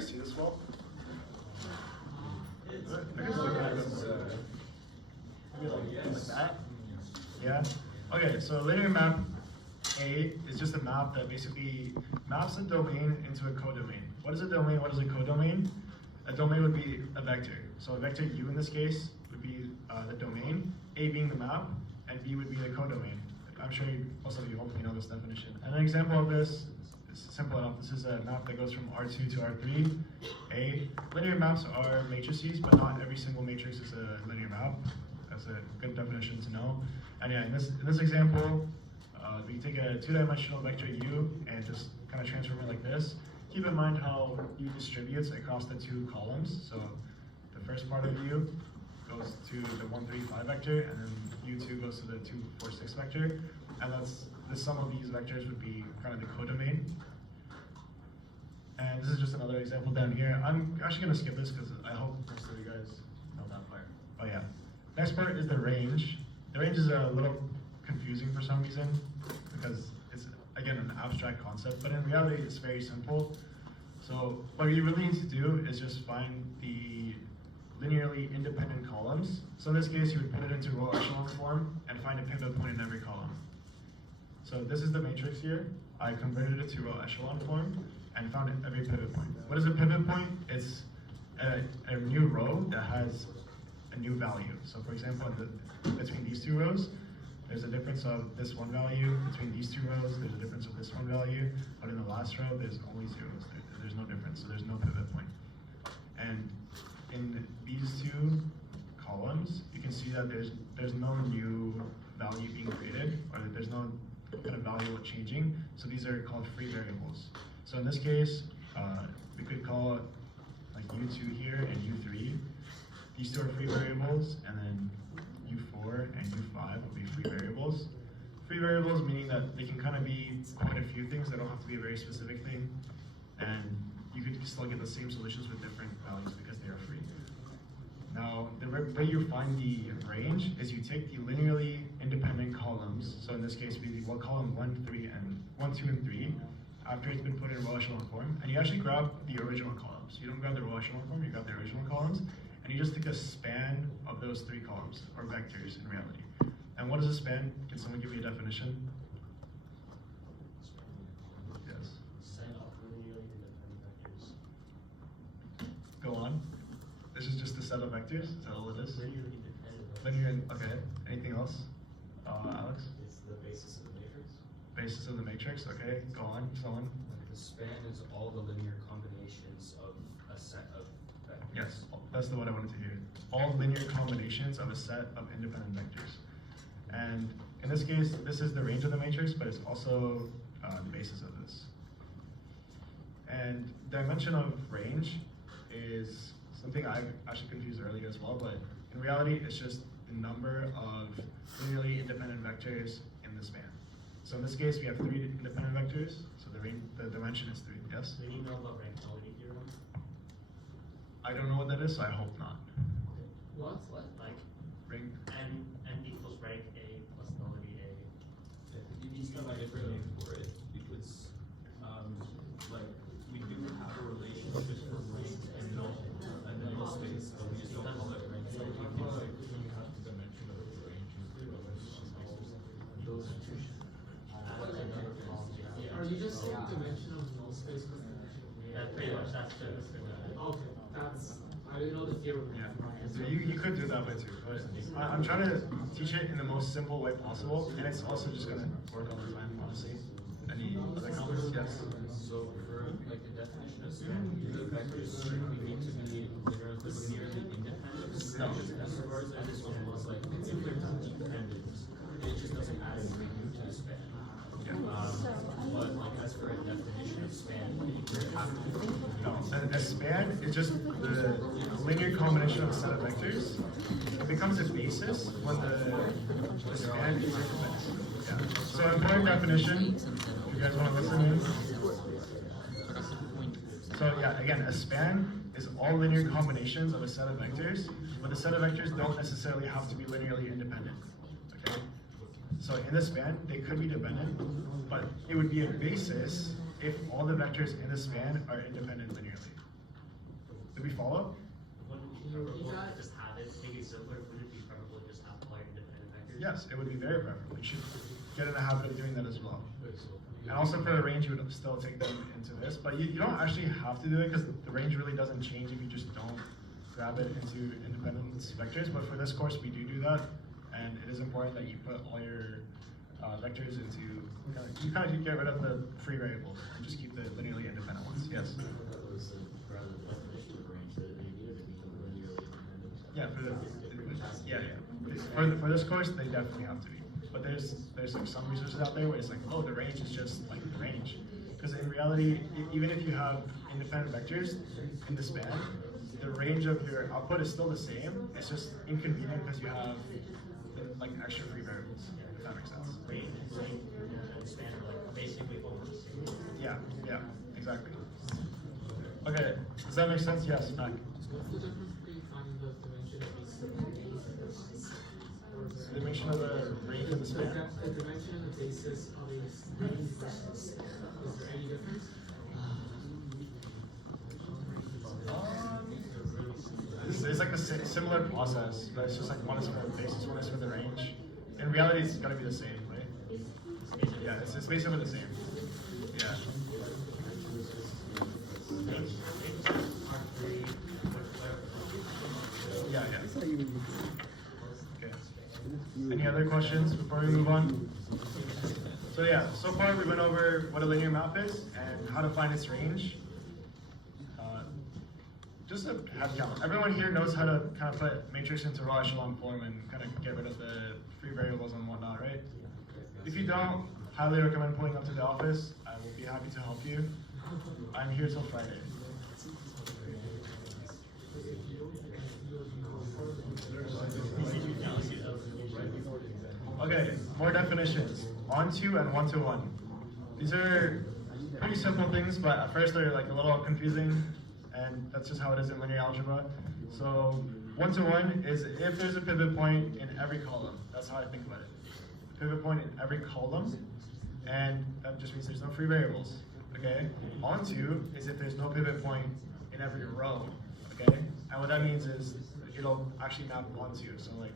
guys see this well? Like that? Yeah? Okay, so a linear map A is just a map that basically maps a domain into a codomain. What is a domain? What is a codomain? A domain would be a vector. So a vector U in this case would be the domain, A being the map, and B would be the codomain. I'm sure most of you hopefully know this definition. And an example of this is simple enough. This is a map that goes from R2 to R3. A. Linear maps are matrices, but not every single matrix is a linear map. That's a good definition to know. And yeah, in this example, we take a two-dimensional vector U and just kind of transform it like this. Keep in mind how U distributes across the two columns. So the first part of U goes to the 1, 3, 5 vector, and then U2 goes to the 2, 4, 6 vector. And that's the sum of these vectors would be kind of the codomain. And this is just another example down here. I'm actually going to skip this because I hope most of you guys know that part. Oh yeah. Next part is the range. The range is a little confusing for some reason because it's, again, an abstract concept, but in reality it's very simple. So what you really need to do is just find the linearly independent columns. So in this case, you would put it into row echelon form and find a pivot point in every column. So this is the matrix here. I converted it to row echelon form and found every pivot point. What is a pivot point? It's a new row that has a new value. So for example, between these two rows, there's a difference of this one value. Between these two rows, there's a difference of this one value. But in the last row, there's only zeros. There's no difference, so there's no pivot point. And in these two columns, you can see that there's no new value being created, or that there's no kind of value changing. So these are called free variables. So in this case, we could call it like U2 here and U3. These two are free variables, and then U4 and U5 will be free variables. Free variables meaning that they can kind of be quite a few things. They don't have to be a very specific thing. And you could still get the same solutions with different values because they are free. Now, the way you find the range is you take the linearly independent columns. So in this case, we'll column 1, 2, and 3 after it's been put in row echelon form. And you actually grab the original columns. You don't grab the row echelon form, you grab the original columns. And you just take a span of those 3 columns, or vectors in reality. And what is a span? Can someone give me a definition? Yes. Set of linearly independent vectors. Go on. This is just a set of vectors? Is that all it is? Linearly independent vectors. Linear, okay. Anything else? Alex? It's the basis of the matrix. Basis of the matrix, okay. Go on, someone. The span is all the linear combinations of a set of vectors. Yes, that's the one I wanted to hear. All linear combinations of a set of independent vectors. And in this case, this is the range of the matrix, but it's also the basis of this. And dimension of range is something I actually confused earlier as well, but in reality, it's just the number of linearly independent vectors in the span. So in this case, we have 3 independent vectors, so the dimension is 3, yes? Do you know about rank nullity theorem? I don't know what that is, so I hope not. Okay. What? Like Ring? n equals rank A plus nullity A. You need to have a different name for it because, like, we do have a relationship for rank and null space, but we just don't call it rank. So we call it when you have the dimension of the range. Are you just saying dimension of null space with dimension of Yeah, pretty much. That's the Okay, I didn't know the theorem. Yeah, so you could do that way too, but I'm trying to teach it in the most simple way possible, and it's also just going to work all the time, honestly. Any other comments? Yes? So for like the definition of span, the vectors strictly need to be linearly independent. No. As far as this one was like, it's independent. It just doesn't add anything new to the span. But like as for a definition of span, you have to. No, a span is just the linear combination of a set of vectors. It becomes a basis when the span is independent. Yeah. So important definition, if you guys want to listen in. So yeah, again, a span is all linear combinations of a set of vectors, but the set of vectors don't necessarily have to be linearly independent. Okay? So in the span, they could be dependent, but it would be a basis if all the vectors in the span are independent linearly. follow? Wouldn't it be preferable to just have it, make it simpler, wouldn't it be preferable to just have all your independent vectors? Yes, it would be very preferable. You should get in the habit of doing that as well. And also for the range, you would still take them into this, but you don't actually have to do it because the range really doesn't change if you just don't grab it into independent vectors. But for this course, we do that, and it is important that you put all your vectors into, you kind of get rid of the free variables and just keep the linearly independent ones. Yes? Yeah, for this course, they definitely have to be. But there's like some resources out there where it's like, oh, the range is just like the range. Because in reality, even if you have independent vectors in the span, the range of your output is still the same. It's just inconvenient because you have like extra free variables, if that makes sense. Range and span are like basically almost the same. Yeah, exactly. Okay, does that make sense? Yes, Mac. What's the difference between finding the dimension of these The dimension of the range and the span. The dimension and the basis of a range versus, is there any difference? It's like a similar process, but it's just like one is for the basis, one is for the range. In reality, it's gonna be the same, right? Yeah, it's basically the same. Yeah. Yeah. Okay. Any other questions before we move on? So yeah, so far we went over what a linear map is and how to find its range. Just a head count. Everyone here knows how to kind of put matrix into row echelon form and kind of get rid of the free variables and whatnot, right? If you don't, highly recommend pulling up to the office. I will be happy to help you. I'm here till Friday. Okay, more definitions. Onto and one-to-one. These are pretty simple things, but at first they're like a little confusing, and that's just how it is in linear algebra. So one-to-one is if there's a pivot point in every column. That's how I think about it. Pivot point in every column, and that just means there's no free variables. Okay? Onto is if there's no pivot point in every row. Okay? And what that means is it'll actually map onto. So like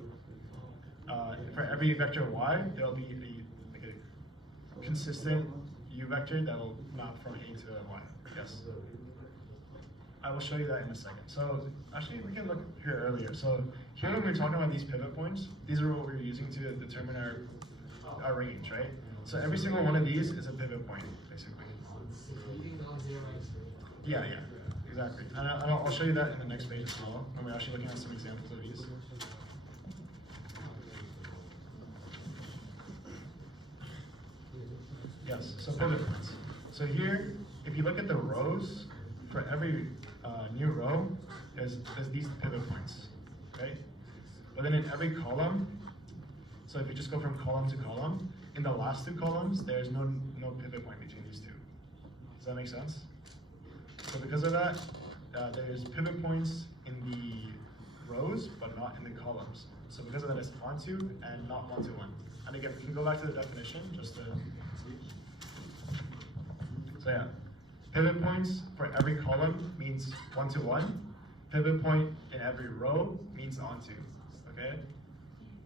for every vector y, there'll be a consistent u vector that will map from a to y. Yes. I will show you that in a second. So actually, we can look here earlier. So here when we're talking about these pivot points, these are what we're using to determine our range, right? So every single one of these is a pivot point, basically. Yeah, exactly. And I'll show you that in the next page as well, when we're actually looking at some examples of these. Yes, so pivot points. So here, if you look at the rows, for every new row, there's these pivot points, right? But then in every column, so if you just go from column to column, in the last two columns, there's no pivot point between these two. Does that make sense? So because of that, there's pivot points in the rows, but not in the columns. So because of that, it's onto and not one-to-one. And again, we can go back to the definition just to. So yeah, pivot points for every column means one-to-one. Pivot point in every row means onto. Okay?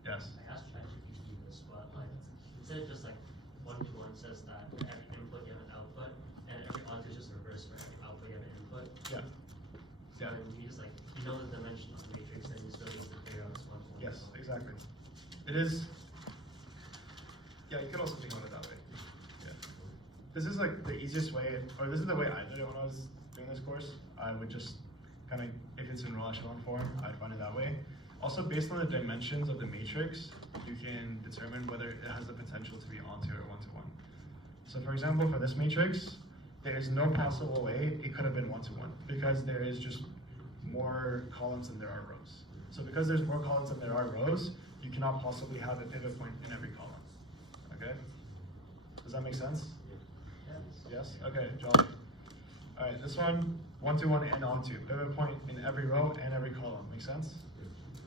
Yes. I asked ChatGPT this, but like instead of just like one-to-one says that for every input you have an output, and every onto is just reverse for every output you have an input. Yeah. So then you just like you know the dimension of the matrix, and you still use the figure out this one-to-one. Yes, exactly. It is. Yeah, you could also think about it that way. Yeah. This is like the easiest way, or this is the way I did it when I was doing this course. I would just kind of, if it's in row echelon form, I'd find it that way. Also, based on the dimensions of the matrix, you can determine whether it has the potential to be onto or one-to-one. So for example, for this matrix, there is no possible way it could have been one-to-one because there is just more columns than there are rows. So because there's more columns than there are rows, you cannot possibly have a pivot point in every column. Okay? Does that make sense? Yes? Okay, John. All right, this one-to-one and onto. Pivot point in every row and every column. Make sense?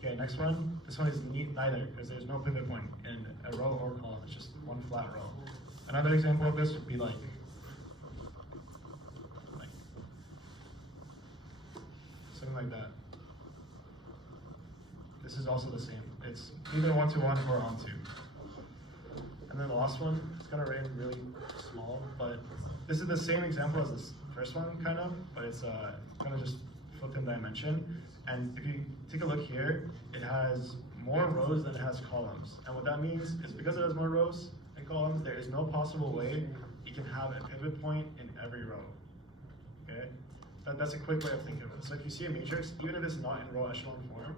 Okay, next one. This one is neither because there's no pivot point in a row or column. It's just one flat row. Another example of this would be like something like that. This is also the same. It's either one-to-one or onto. And then the last one, it's gonna rain really small, but this is the same example as this first one, kind of, but it's gonna just flip in dimension. And if you take a look here, it has more rows than it has columns. And what that means is because it has more rows and columns, there is no possible way you can have a pivot point in every row. Okay? That's a quick way of thinking of it. So if you see a matrix, even if it's not in row echelon form,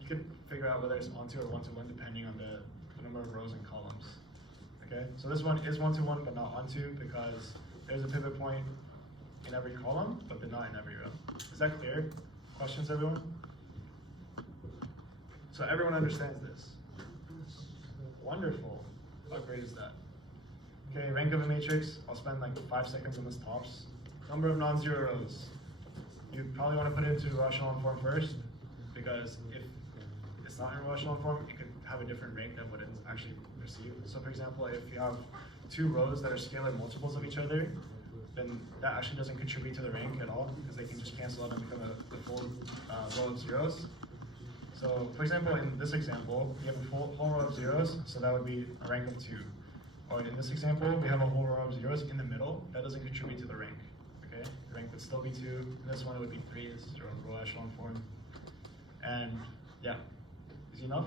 you could figure out whether it's onto or one-to-one depending on the number of rows and columns. Okay? So this one is one-to-one but not onto because there's a pivot point in every column, but they're not in every row. Is that clear? Questions, everyone? So everyone understands this. Wonderful. How great is that? Okay, rank of a matrix. I'll spend like 5 seconds on this tops. Number of non-zero rows. You probably want to put it into row echelon form first, because if it's not in row echelon form, it could have a different rank than what it's actually received. So for example, if you have 2 rows that are scalar multiples of each other, then that actually doesn't contribute to the rank at all, because they can just cancel out and become the full row of zeros. So for example, in this example, we have a whole row of zeros, so that would be a rank of 2. Or in this example, we have a whole row of zeros in the middle, that doesn't contribute to the rank. Okay, the rank would still be 2, and this one would be 3, it's row echelon form. And yeah, easy enough.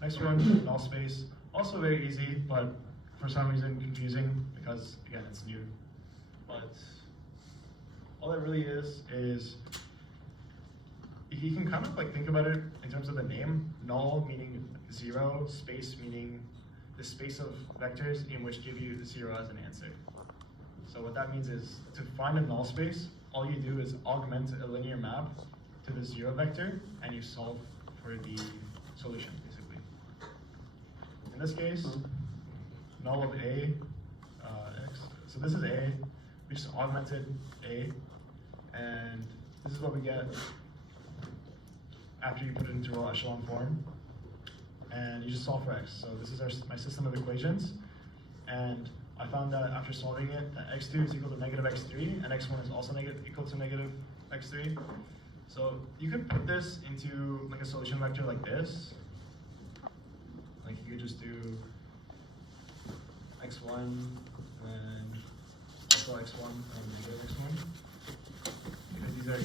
Next one, null space. Also very easy, but for some reason confusing, because again, it's new. But all it really is you can kind of like think about it in terms of the name. Null meaning 0, space meaning the space of vectors in which give you 0 as an answer. So what that means is to find a null space, all you do is augment a linear map to the 0 vector and you solve for the solution, basically. In this case, null of A, x. So this is A, we just augmented A, and this is what we get after you put it into row echelon form. And you just solve for x. So this is my system of equations. And I found that after solving it, that x2 is equal to negative x3, and x1 is also equal to negative x3. So you could put this into like a solution vector like this. Like you could just do x1 and also x1 and negative x1. Because these are,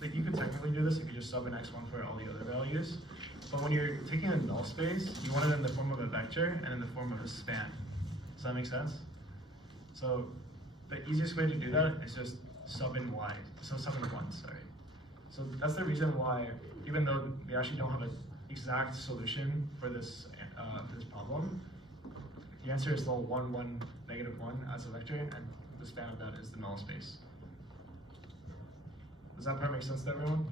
like you could technically do this if you just sub in x1 for all the other values. But when you're taking a null space, you want it in the form of a vector and in the form of a span. Does that make sense? So the easiest way to do that is just sub in y. So sub in 1, sorry. So that's the reason why, even though we actually don't have an exact solution for this problem, the answer is still 1, 1, negative 1 as a vector, and the span of that is the null space. Does that part make sense to everyone?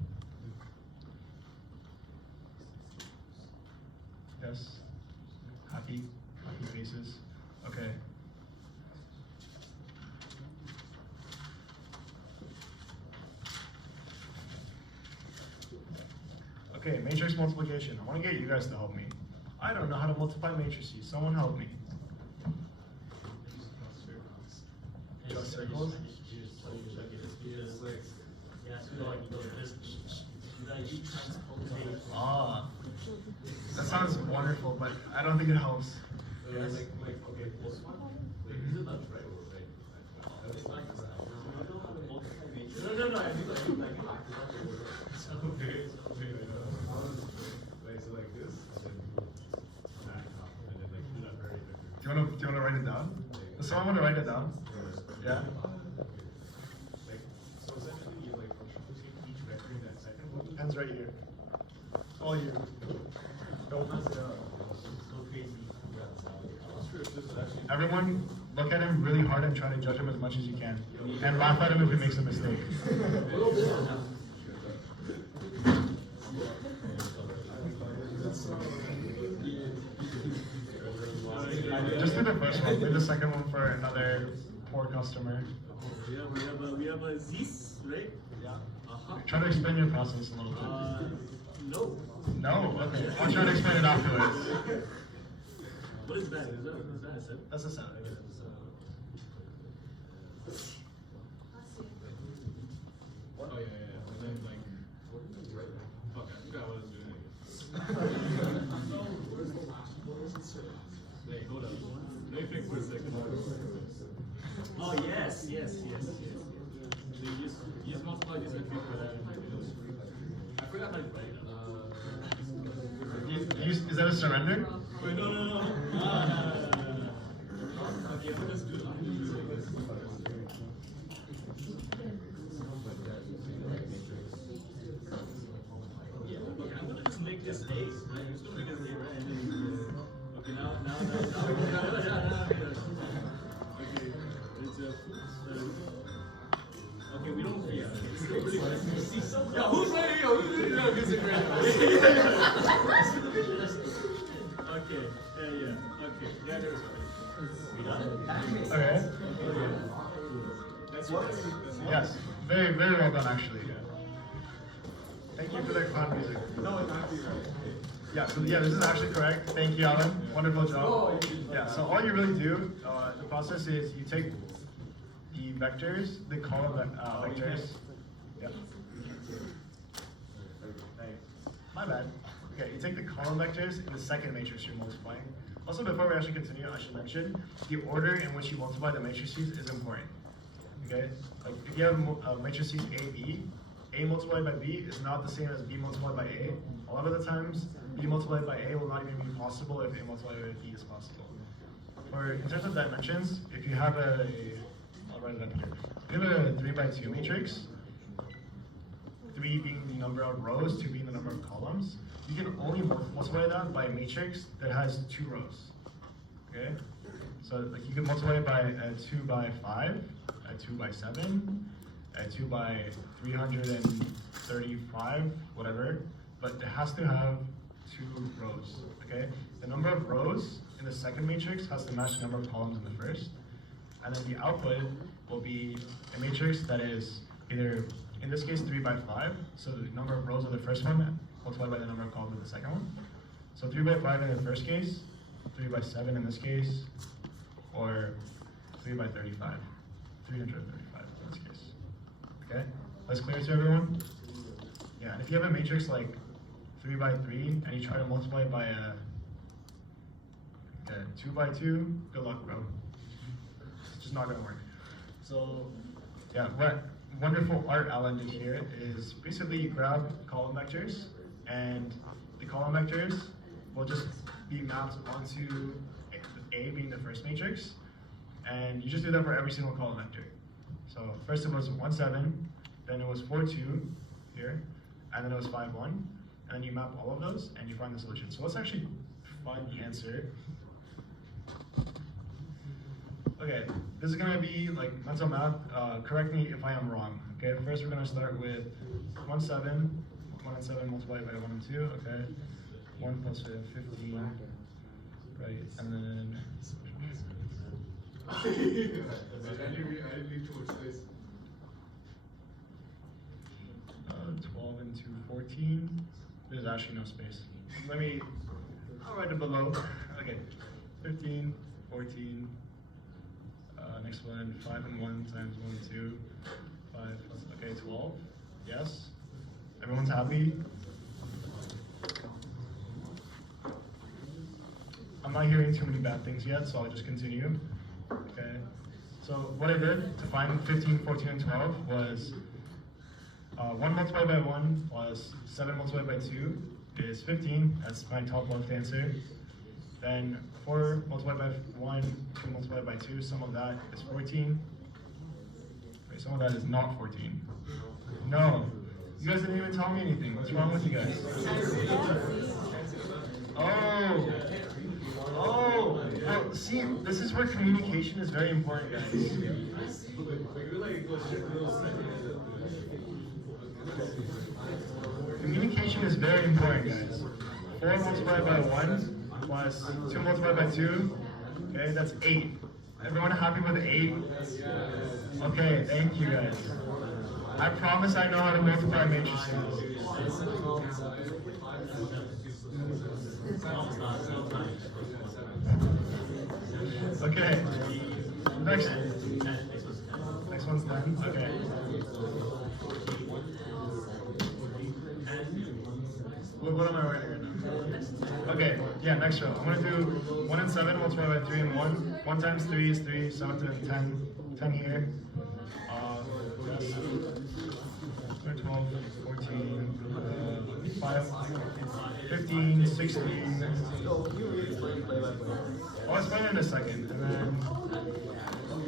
Yes? Happy faces? Okay. Okay, matrix multiplication. I want to get you guys to help me. I don't know how to multiply matrices. Someone help me. Just circles? Ah, that sounds wonderful, but I don't think it helps. Yes? Okay, plus 1. Is it left, right, or right? It's not No, I think like okay, like so like this, and then like do that very different. Do you wanna write it down? Does someone wanna write it down? Yeah? Like, so essentially you like pushing each vector in that second one. Hands right here. All you. Go. Everyone, look at him really hard and try to judge him as much as you can. And laugh at him if he makes a mistake. Just do the first one. Do the second one for another poor customer. We have a this, right? Yeah. Try to explain your process a little bit. No. No? Okay. I'll try to explain it afterwards. What is that? Is that a set? That's a set. Oh yeah. Oh, yes, yes, yes, yes. So you just multiply these and for that. I forgot how to write it. Is that a surrender? Wait, no. Okay, let us do it. Yeah, okay, I'm gonna just make this 8, right? I'm just gonna make this 8, right? And then, okay, now. Okay, it's okay, we don't, yeah. It's still pretty good. Yeah, who's writing? Who's music right now? Okay, yeah, okay. Yeah, there's one. Okay. That's it. Yes. Very, very well done, actually. Thank you for the clown music. No, it's not right. Yeah, so yeah, this is actually correct. Thank you, Alan. Wonderful job. Yeah, so all you really do, the process is you take the vectors, the column vectors. Yep. My bad. Okay, you take the column vectors in the second matrix you're multiplying. Also, before we actually continue, I should mention the order in which you multiply the matrices is important. Okay, like if you have matrices A, B, A multiplied by B is not the same as B multiplied by A. A lot of the times, B multiplied by A will not even be possible if A multiplied by B is possible. Or in terms of dimensions, if you have I'll write it up here. If you have a 3 by 2 matrix, 3 being the number of rows, 2 being the number of columns, you can only multiply that by a matrix that has 2 rows. Okay? So like you can multiply it by a 2 by 5, a 2 by 7, a 2 by 335, whatever, but it has to have 2 rows. Okay? The number of rows in the second matrix has to match the number of columns in the first. And then the output will be a matrix that is either, in this case, 3 by 5, so the number of rows of the first one multiplied by the number of columns of the second one. So 3 by 5 in the first case, 3 by 7 in this case, or 3 by 35, 335 in this case. Okay? That's clear to everyone? Yeah, and if you have a matrix like 3 by 3 and you try to multiply it by a 2 by 2, good luck, bro. It's just not gonna work. So, yeah, what wonderful art Alan did here is basically you grab column vectors, and the column vectors will just be mapped onto A being the first matrix, and you just do that for every single column vector. So first it was 1, 7, then it was 4, 2 here, and then it was 5, 1, and then you map all of those and you find the solution. So let's actually find the answer. Okay, this is gonna be like mental math. Correct me if I am wrong. Okay, first we're gonna start with 1, 7, 1 and 7 multiplied by 1 and 2. Okay, 1 plus 15, right? And then I didn't leave too much space. 12 and 2, 14. There's actually no space. I'll write it below. Okay, 15, 14. Next one, 5 and 1 times 1 and 2. 5 plus, okay, 12. Yes? Everyone's happy? I'm not hearing too many bad things yet, so I'll just continue. Okay. So what I did to find 15, 14, and 12 was 1 multiplied by 1 plus 7 multiplied by 2 is 15. That's my top left answer. Then 4 multiplied by 1, 2 multiplied by 2, sum of that is 14. Wait, sum of that is not 14. No. You guys didn't even tell me anything. What's wrong with you guys? Oh, well, see, this is where communication is very important, guys. Communication is very important, guys. 4 multiplied by 1 plus 2 multiplied by 2, okay, that's 8. Everyone happy with 8? Okay, thank you guys. I promise I know how to multiply matrices. Okay, next one's done, okay. What am I writing right now? Okay, yeah, next row. I'm gonna do 1 and 7 multiplied by 3 and 1. 1 times 3 is 3, 7 to the 10, 10 here. Yes. 12, 14, 5, 15, 16. I'll explain it in a second. And then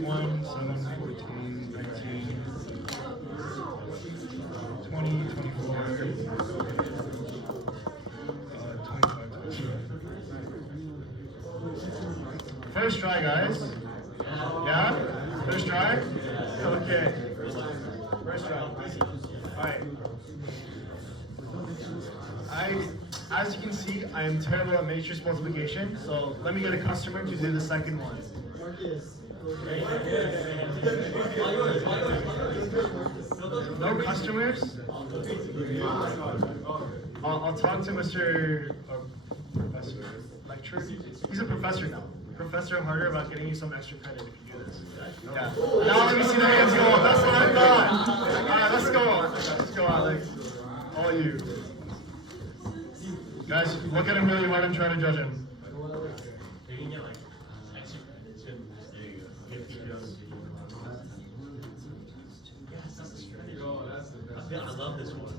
1, 7, 14, 19, 20, 24, 25, 26. First try, guys. Yeah? First try? Okay. First try. Alright. As you can see, I am terrible at matrix multiplication, so let me get a customer to do the second one. No customers? I'll talk to Mr. Professor, lecturer. He's a professor now. Professor Harder about getting you some extra credit if you do this. Yeah. Now let me see the hands go up. That's what I thought. Alright, let's go on. Let's go, Alex. All you. Guys, look at him really hard and try to judge him. You can get like extra credits. There you go. Get featured on the video. Yes, that's the strategy. Yo, that's the best. I love this one.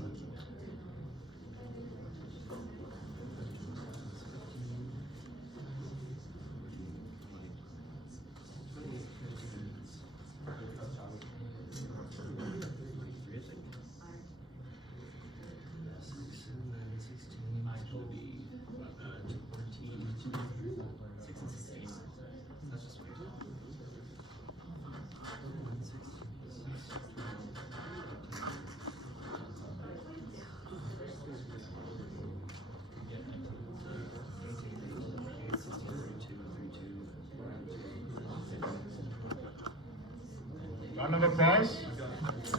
Round of applause.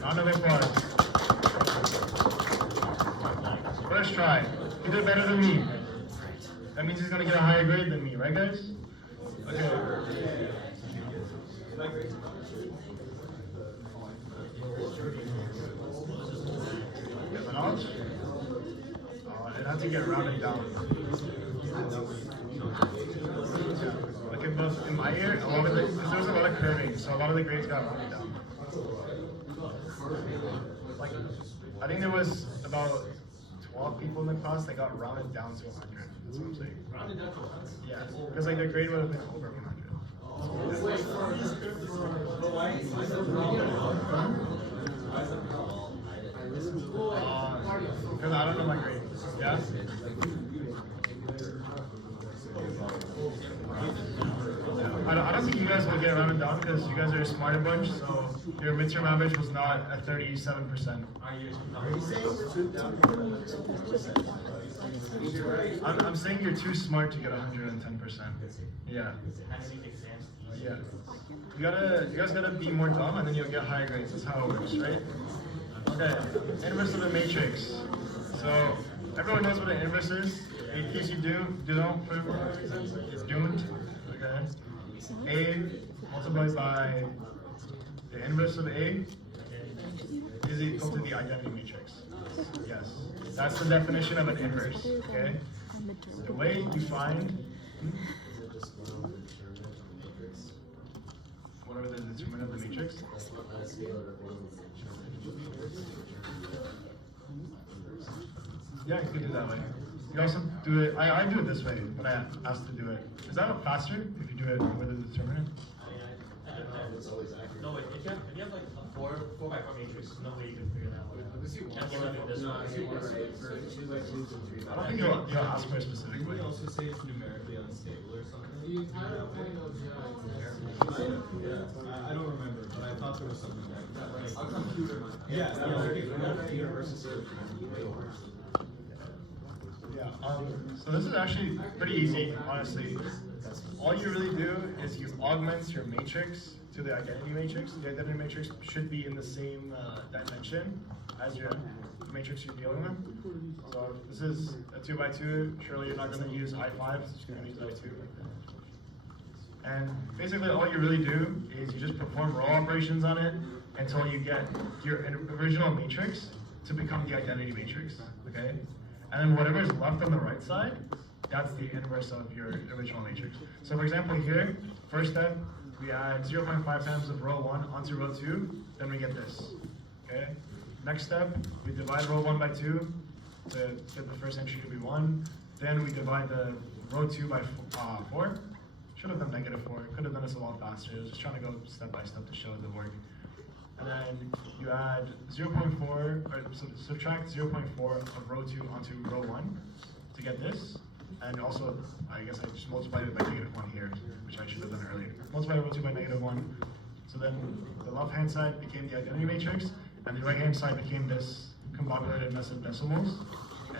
Round of applause. First try. He did better than me. That means he's gonna get a higher grade than me, right, guys? Okay. Get the knowledge? It had to get rounded down. Like in my year, a lot of the, because there was a lot of curving, so a lot of the grades got rounded down. Like, I think there was about 12 people in the class that got rounded down to 100. That's what I'm saying. Rounded down to what? Yeah, because like their grade would have been over 100. Because I don't know my grade. Yeah? I don't think you guys will get rounded down because you guys are a smarter bunch, so your midterm average was not at 37%. I'm saying you're too smart to get 110%. Yeah. Yeah. You guys gotta be more dumb and then you'll get higher grades. That's how it works, right? Okay. Inverse of a matrix. So everyone knows what an inverse is. In case you don't for whatever reason, it's doomed. Okay. A multiplied by the inverse of A is equal to the identity matrix. Yes. That's the definition of an inverse. Okay. The way you find whatever the determinant of the matrix. Yeah, you can do it that way. You also do it, I do it this way, but I asked to do it. Is that faster if you do it with a determinant? No, wait, if you have like a 4 by 4 matrix, no way you can figure that one out. That's one of this one. I don't think you'll ask for a specific Did way. we also say it's numerically unstable or something? The entire point of I don't remember, but I thought there was something like that. a computer. Yeah, Yeah, so this is actually pretty easy, honestly. All you really do is you augment your matrix to the identity matrix. The identity matrix should be in the same dimension as your matrix you're dealing with. So if this is a 2 by 2, surely you're not going to use I5, you're going to use I2. And basically all you really do is you just perform row operations on it until you get your original matrix to become the identity matrix, okay? And then whatever's left on the right side, that's the inverse of your original matrix. So for example here, first step, we add 0.5 times of row 1 onto row 2, then we get this. Okay? Next step, we divide row 1 by 2 to get the first entry to be 1. Then we divide the row 2 by 4. Should have done -4. Could have done this a lot faster. I was just trying to go step by step to show the work. And then you add 0.4, or subtract 0.4 of row 2 onto row 1 to get this. And also, I guess I just multiplied it by -1 here, which I should have done earlier. Multiply row 2 by -1. So then the left-hand side became the identity matrix, and the right-hand side became this combobulated mess of decimals.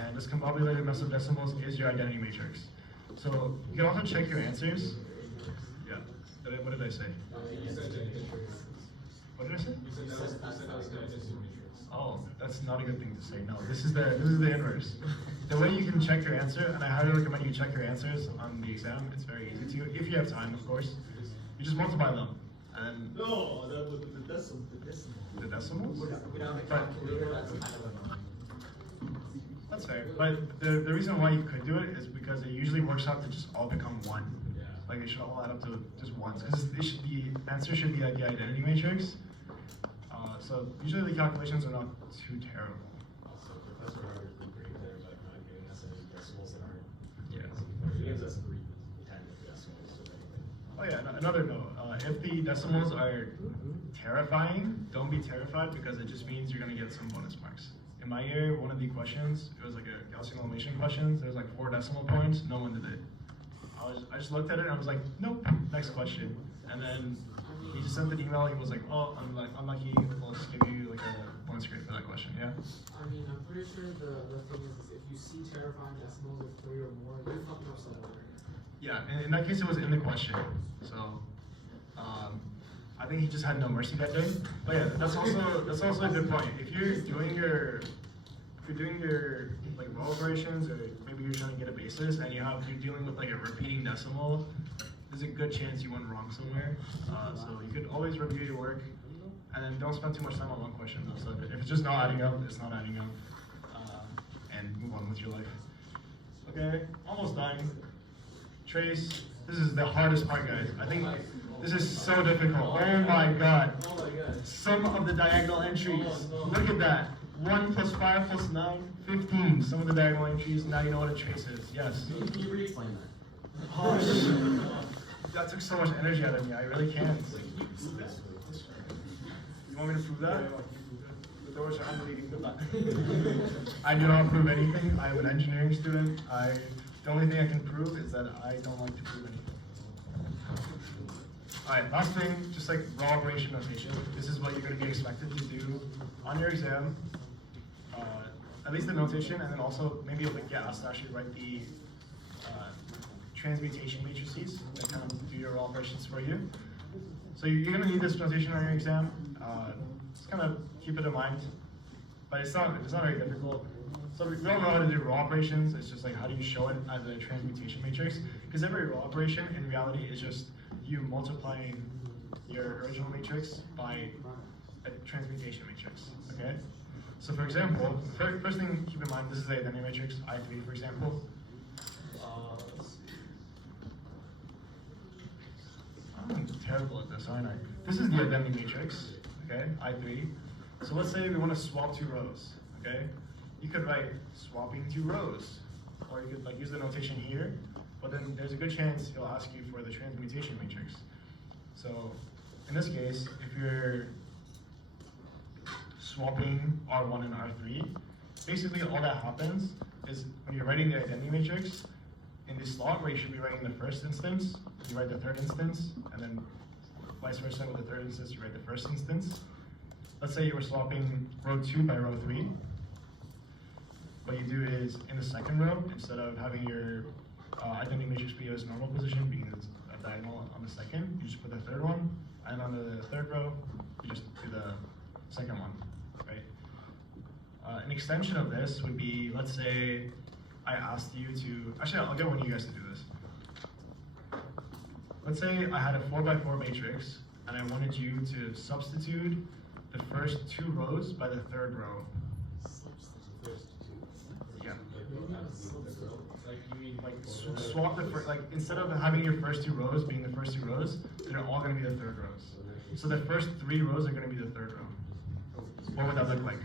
And this combobulated mess of decimals is your identity matrix. So you can also check your answers. Yeah. What did I say? You said that. What did I say? You said that was the identity matrix. Oh, that's not a good thing to say. No, this is the inverse. The way you can check your answer, and I highly recommend you check your answers on the exam. It's very easy to, if you have time, of course. You just multiply them, and No, that was the decimal. the decimals. We don't have a But calculator, that's kind of a. that's fair. But the reason why you could do it is because it usually works out to just all become 1. Yeah. Like it should all add up to just ones, because the answer should be like the identity matrix. So usually the calculations are not too terrible. Also, Professor Harder's been pretty clear about not giving us any decimals that aren't. Yeah. He gives us 3 decimals of anything. Oh yeah, another note. If the decimals are terrifying, don't be terrified, because it just means you're gonna get some bonus marks. In my year, one of the questions, it was like a Gaussian elimination questions. There was like 4 decimal points. No one did it. I just looked at it and I was like, nope. Next question. And then he just sent an email. He was like, oh, I'm like unlucky. We'll just give you like a bonus grade for that question. Yeah. I mean, I'm pretty sure the thing is if you see terrifying decimals of 3 or more, you're fucking up somewhere. Yeah. In that case, it was in the question. So. I think he just had no mercy that day. But yeah, that's also a good point. If you're doing your like row operations, or maybe you're trying to get a basis and you're dealing with like a repeating decimal, there's a good chance you went wrong somewhere. So you could always review your work, and then don't spend too much time on one question. So if it's just not adding up, it's not adding up, and move on with your life. Okay, almost done. Trace. This is the hardest part, guys. I think this is so difficult. Oh my god. Oh my god. Some of the diagonal entries. Oh, no. Look at that. 1 + 5 + 9, 15. Some of the diagonal entries. Now you know what a trace is. Yes. Can you re-explain that? Oh, that took so much energy out of me. I really can't. You want me to prove that? The doors are unleading. I do not prove anything. I am an engineering student. The only thing I can prove is that I don't like to prove anything. Alright, last thing, just like raw operation notation. This is what you're going to be expected to do on your exam. At least the notation, and then also maybe you'll get asked to actually write the transmutation matrices that kind of do your raw operations for you. So you're going to need this notation on your exam. Just kind of keep it in mind. But it's not very difficult. So we all know how to do raw operations. It's just like, how do you show it as a transmutation matrix? Because every raw operation in reality is just you multiplying your original matrix by a transmutation matrix, okay? So for example, first thing keep in mind, this is the identity matrix, I3 for example. Let's see. I'm terrible at this, aren't I? This is the identity matrix, okay, I3. So let's say we want to swap 2 rows, okay? You could write swapping 2 rows, or you could like use the notation here, but then there's a good chance he'll ask you for the transmutation matrix. So in this case, if you're swapping R1 and R3, basically all that happens is when you're writing the identity matrix, in this slot where you should be writing the first instance, you write the third instance, and then vice versa with the third instance, you write the first instance. Let's say you were swapping row 2 by row 3. What you do is, in the second row, instead of having your identity matrix be its normal position, being a diagonal on the second, you just put the third one, and on the third row, you just do the second one, right? An extension of this would be, let's say, I asked you to, actually I'll get one of you guys to do this. Let's say I had a 4x4 matrix, and I wanted you to substitute the first 2 rows by the third row. Yeah. Like Like, you mean Like swap the first, like instead of having your first two rows being the first two rows, they're all gonna be the third rows. So the first three rows are gonna be the third row. What would that look like?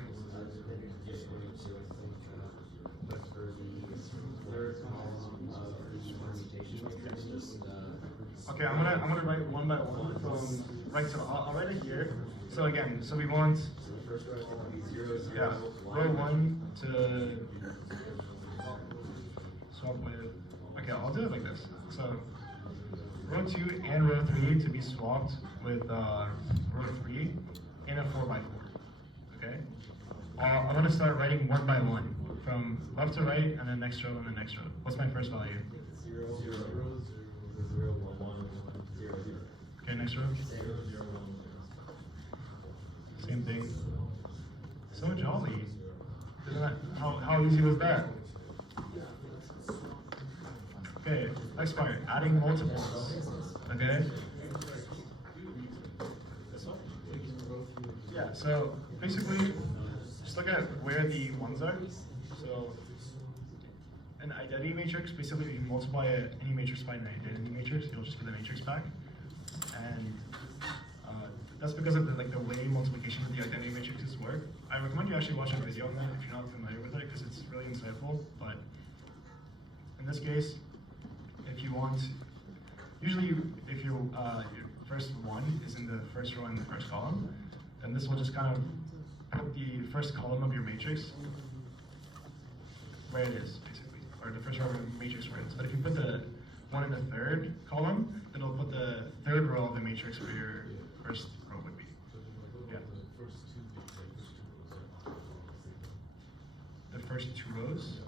Okay, I'm gonna write one by one from right. So I'll write it here. So again, so we want row one to swap with. Okay, I'll do it like this. So row two and row three to be swapped with row three in a 4x4. Okay. I'm gonna start writing one by one from left to right, and then next row and the next row. What's my first value? 0, 0, 0, 0, 1, 1, 0, 0. Okay, next row. 0, 0, 1, 0. Same thing. So jolly. Isn't that, how easy was that? Okay, next part, adding multiples. Okay? Yeah, so basically, just look at where the ones are. So, an identity matrix, basically if you multiply any matrix by an identity matrix, you'll just get the matrix back. And that's because of the way multiplication of the identity matrices work. I recommend you actually watch a video on that if you're not familiar with it, because it's really insightful. But in this case, if you want, usually if your first one is in the first row and the first column, then this will just kind of put the first column of your matrix where it is, basically, or the first row of the matrix where it is. But if you put the one in the third column, then it'll put the third row of the matrix where your first row would be. Yeah. The first two rows.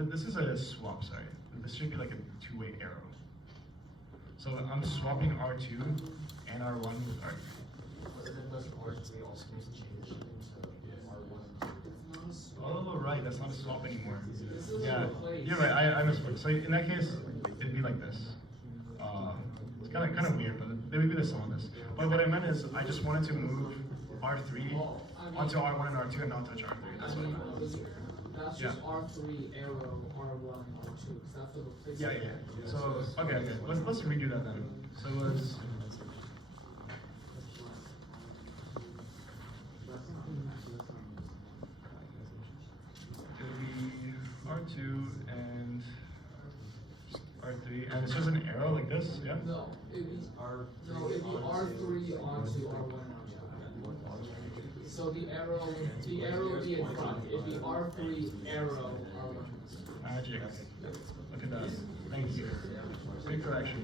This is a swap, sorry. This should be like a two-way arrow. So I'm swapping R2 and R1 with R3. Oh, right, that's not a swap anymore. Yeah, you're right, I misspoke. So in that case, it'd be like this. It's kind of weird, but they would be the same on this. But what I meant is, I just wanted to move R3 onto R1 and R2 and not touch R3. That's what I meant. That's just R3, arrow, R1, R2, because that's the replacement. Yeah. So, okay. Let's redo that then. So it was. It'll be R2 and R3, and it's just an arrow like this, yeah? No, it'd be R3 onto R1 and R2. So the arrow would be in front. It'd be R3, arrow, R1. Magic. Look at that. Thank you. Great correction.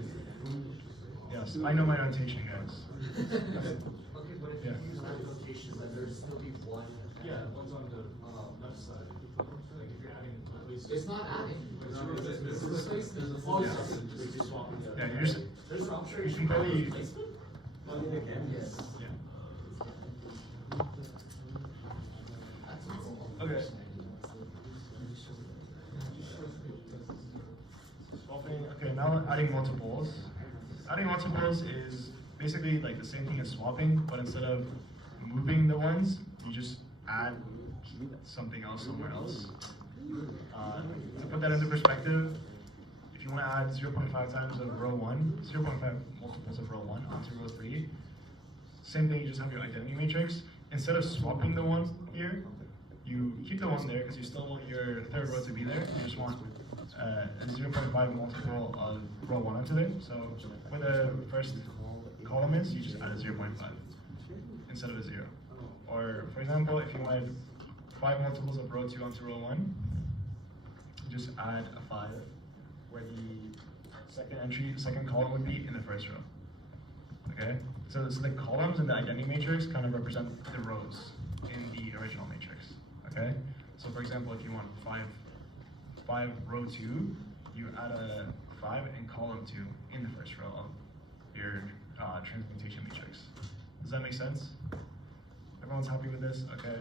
Yes, I know my notation, guys. Okay, but if Yeah. you use that notation, then there'd still be one. Yeah, one's on the left side. Like if you're adding at least. It's not adding. This It's is replacement. Yeah, you're just. I'm sure You can probably. Yes. Yeah. Okay. Okay, now adding multiples. Adding multiples is basically like the same thing as swapping, but instead of moving the ones, you just add something else somewhere else. To put that into perspective, if you want to add 0.5 times of row 1, 0.5 multiples of row 1 onto row 3, same thing, you just have your identity matrix. Instead of swapping the one here, you keep the one there because you still want your third row to be there. You just want a 0.5 multiple of row 1 onto there. So where the first column is, you just add a 0.5 instead of a 0. Or for example, if you wanted 5 multiples of row 2 onto row 1, you just add a 5 where the second column would be in the first row. Okay? So the columns in the identity matrix kind of represent the rows in the original matrix. Okay? So for example, if you want 5 row 2, you add a 5 in column 2 in the first row of your transmutation matrix. Does that make sense? Everyone's happy with this? Okay.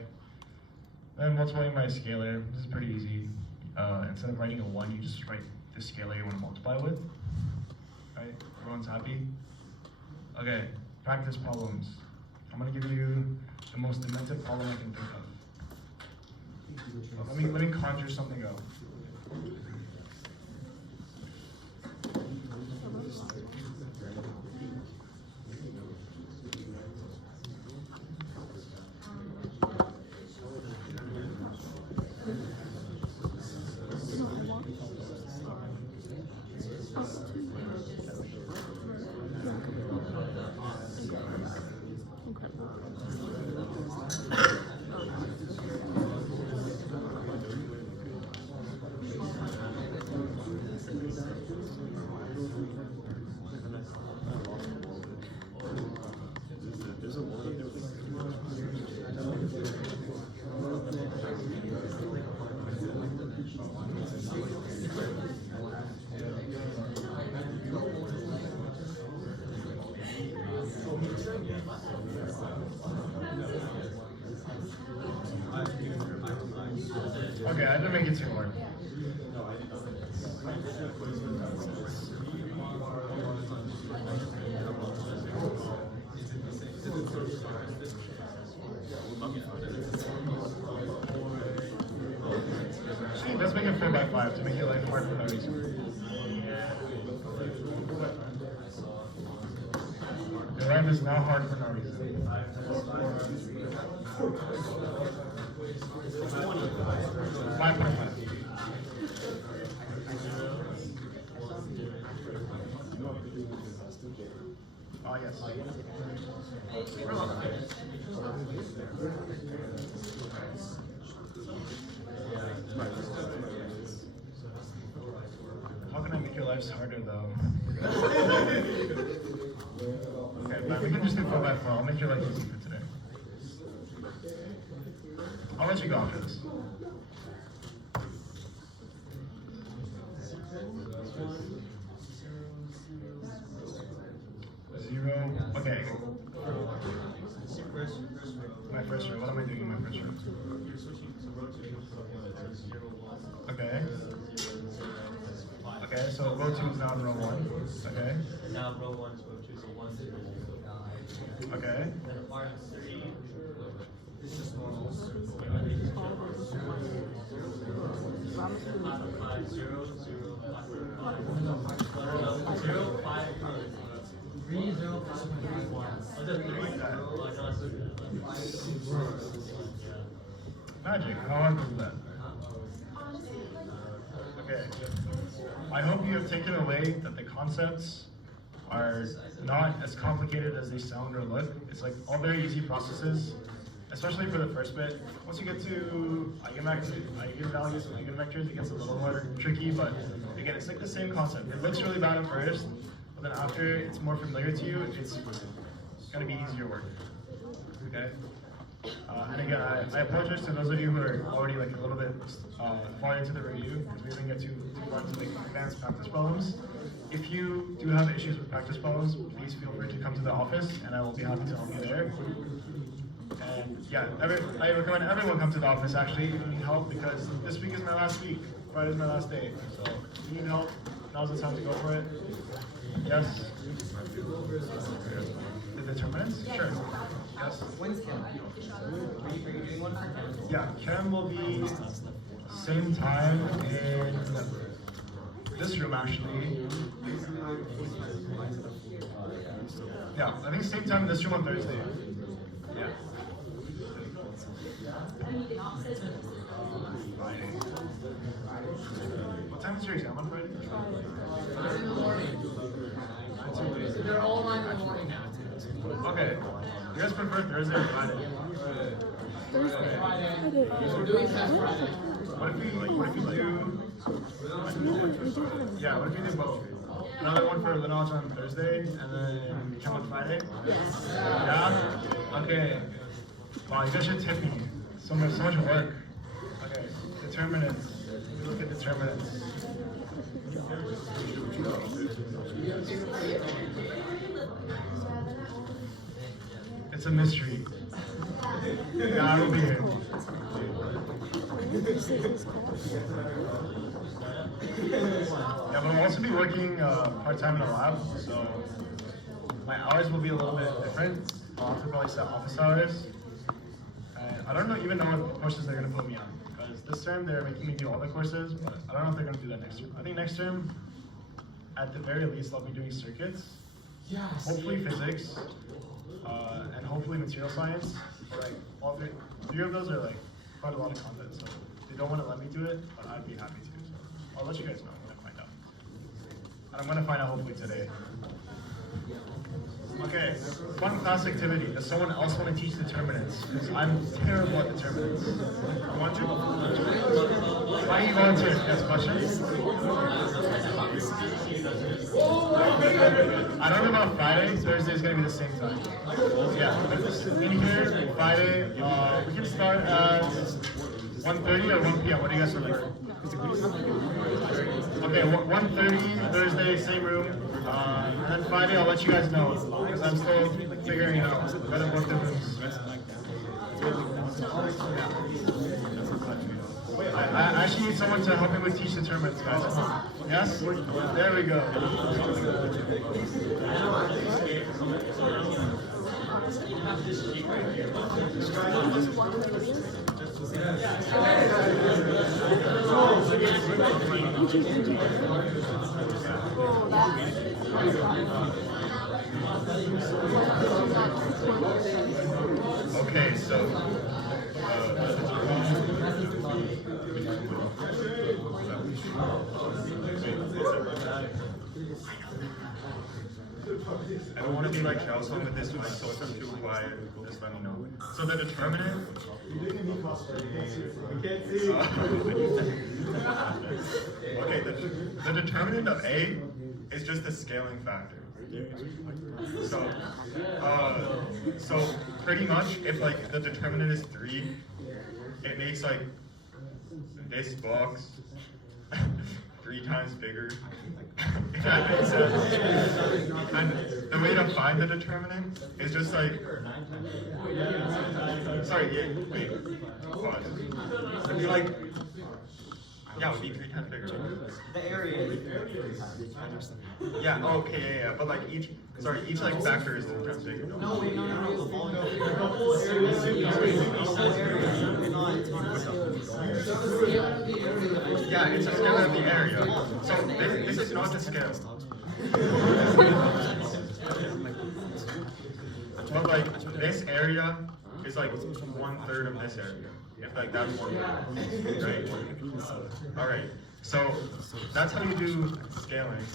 Then multiplying by a scalar, this is pretty easy. Instead of writing a 1, you just write the scalar you want to multiply with. Right? Everyone's happy? Okay, practice problems. I'm going to give you the most inventive problem I can think of. Let me conjure something up. Okay, I didn't make it too hard. See, let's make it 4x5 to make it like hard for no reason. Your life is now hard for no reason. 5.5. Oh yes. How can I make your lives harder though? Okay, but we can just do 4x4. I'll make your life easy for today. I'll let you go after this. Zero. Okay. My first row. What am I doing in my first row? You're switching to row 2, zero, 1. Okay. Okay, so row 2 is now in row 1. Okay. Now row 1 is row 2, so 1, 0, 9. Okay. Then apart 3. This is just normal. 5, 5, 0, 0, 5. No, 0, 5, 3, 0, 5.51. Oh, the 3. Oh, no, it's Magic. How hard was that? Okay. I hope you have taken away that the concepts are not as complicated as they sound or look. It's like all very easy processes, especially for the first bit. Once you get to eigenvalues and eigenvectors, it gets a little more tricky, but again, it's like the same concept. It looks really bad at first, but then after it's more familiar to you, it's gonna be easier work. Okay? And again, I apologize to those of you who are already like a little bit far into the review, because we didn't get too far into like advanced practice problems. If you do have issues with practice problems, please feel free to come to the office, and I will be happy to help you there. And yeah, I recommend everyone come to the office actually if you need help, because this week is my last week. Friday is my last day. So if you need help, now's the time to go for it. Yes? The determinants? Sure. Yes? When's Chem? Are you doing one for Chem? Yeah, Chem will be same time in this room actually. Yeah, I think same time in this room on Thursday. Yeah. Friday. What time is your exam on Friday? 9 in the morning. They're all 9 in the morning now. Okay. You guys prefer Thursday or Friday? Friday. We're doing test Friday. What if you do? Yeah, what if you do both? Another one for lineage on Thursday and then Chem on Friday? Yeah? Okay. Wow, you guys should tip me. So much work. Okay. Determinants. Look at determinants. It's a mystery. Yeah, I will be here. Yeah, but I'll also be working part-time in a lab, so my hours will be a little bit different. I'll have to probably set office hours. And I don't even know what courses they're going to put me on, because because this term they're making me do all the courses, but I don't know if they're gonna do that next term. I think next term, at the very least, I'll be doing circuits, Yes. hopefully physics, and hopefully material science. Or like all three of those are like quite a lot of content, so they don't want to let me do it, but I'd be happy to. So I'll let you guys know when I find out. And I'm gonna find out hopefully today. Okay, fun class activity. Does someone else want to teach determinants? Because I'm terrible at determinants. You want to? Why are you volunteering? Yes, questions? I don't know about Friday. Thursday is going to be the same time. Yeah, in here, Friday, we can start at 1:30 or 1 p.m. What do you guys prefer? Okay, 1:30 Thursday, same room. And then Friday, I'll let you guys know because I'm still figuring it out. Whether both the rooms. I actually need someone to help me with teach determinants, guys. Come on. Yes? There we go. Okay, so I don't want to be like Chelsea with this mic, so if I'm too quiet, just let me know. So the determinant. Okay, the determinant of A is just a scaling factor. So pretty much, if like the determinant is 3, it makes like this box 3 times bigger. If that makes sense. And the way to find the determinant is just like. Sorry, yeah, wait. Pause. It'd be like. Yeah, it would be 3 times bigger. The area. Yeah, okay, yeah, but like each like factor is 3 times bigger. No, wait, no, the volume. Yeah, it's a scale of the area. So this is not the scale. But like this area is like 1/3 of this area. If like that's 1/3, right? All right. So that's how you do scaling,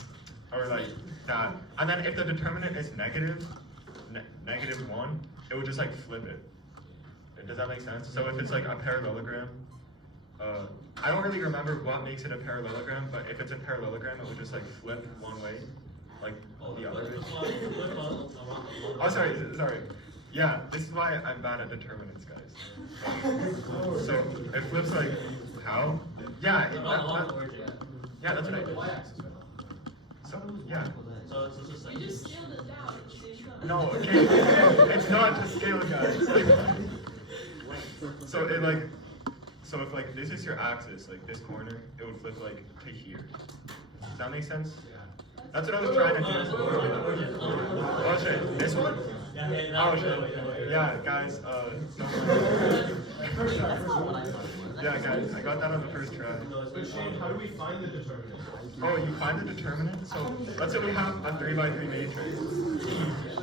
or like that. And then if the determinant is negative, -1, it would just like flip it. Does that make sense? So if it's like a parallelogram, I don't really remember what makes it a parallelogram, but if it's a parallelogram, it would just like flip one way, like the other way. Oh, sorry. Yeah, this is why I'm bad at determinants, guys. So it flips like how? Yeah, yeah, that's right. So yeah. So it's just like. You just scaled it down. No, okay. It's not to scale, guys. So it like, so if like this is your axis, like this corner, it would flip like to here. Does that make sense? That's what I was trying to do. Oh shit, this one? Oh shit. Yeah, guys, yeah, guys, I got that on the first try. But Shane, how do we find the determinant? Oh, you find the determinant? So let's say we have a 3x3 matrix,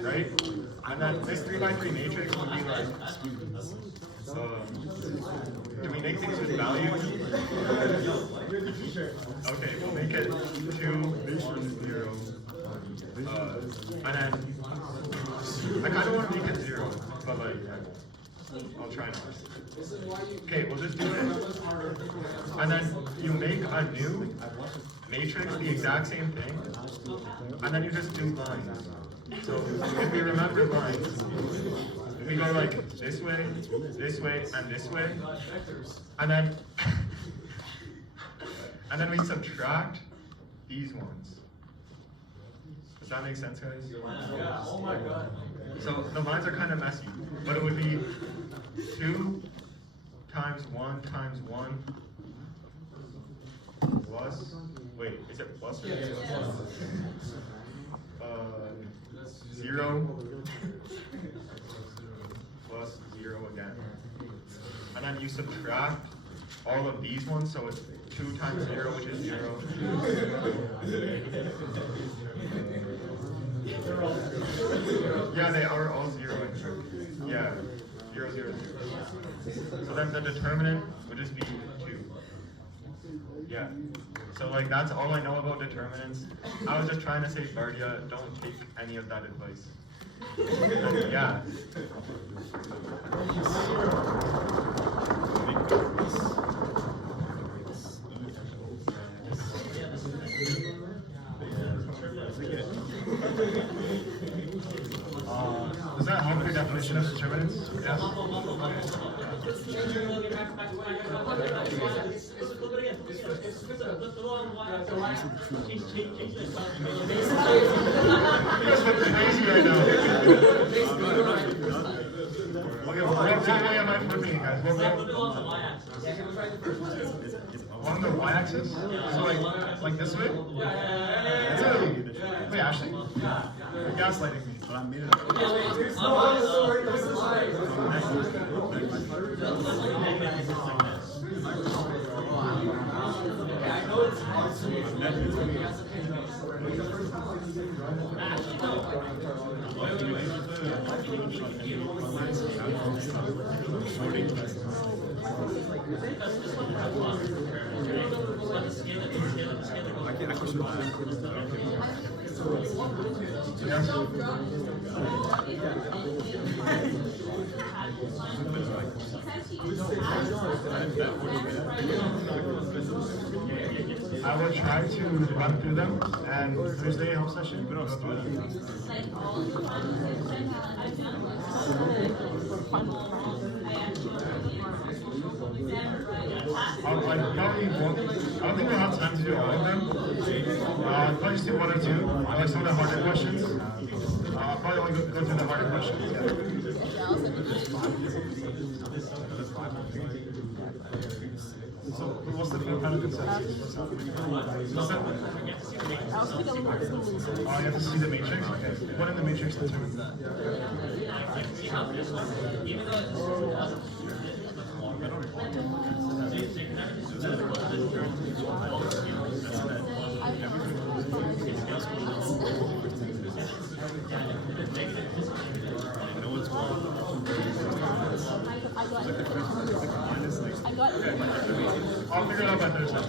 right? And then this 3x3 matrix would be like, do we make things with values? Okay, we'll make it 2, 1, 0. And then, I kind of want to make it 0, but like, I'll try not. Okay, we'll just do it. And then you make a new matrix, the exact same thing. And then you just do lines. So if we remember lines, we go like this way, and this way. And then we subtract these ones. Does that make sense, guys? Yeah, oh my god. So the lines are kind of messy, but it would be 2 times 1 times 1 plus, wait, is it plus or minus? 0 plus 0 again. And then you subtract all of these ones, so it's 2 times 0, which is 0. Yeah, they are all 0. Yeah, 0, 0, 0. So then the determinant would just be 2. Yeah. So like that's all I know about determinants. I was just trying to say, Bardia, don't take any of that advice. Yeah. Does that help your definition of determinants? Yes. You guys look crazy right now. Okay, what way am I flipping it, guys? Along the y-axis? So like this way? Really? Wait, Ashley? You're gaslighting me. But I made it I will try to run through them, and Thursday help session, we don't go through them. I probably won't, I don't think we'll have time to do all of them. I'll probably just do 1 or 2, like some of the harder questions. I'll probably only go through the harder questions. So, what's the kind of consensus? What's that? Oh, you have to see the matrix? Okay. What in the matrix determines that? I'll figure it out by Thursday.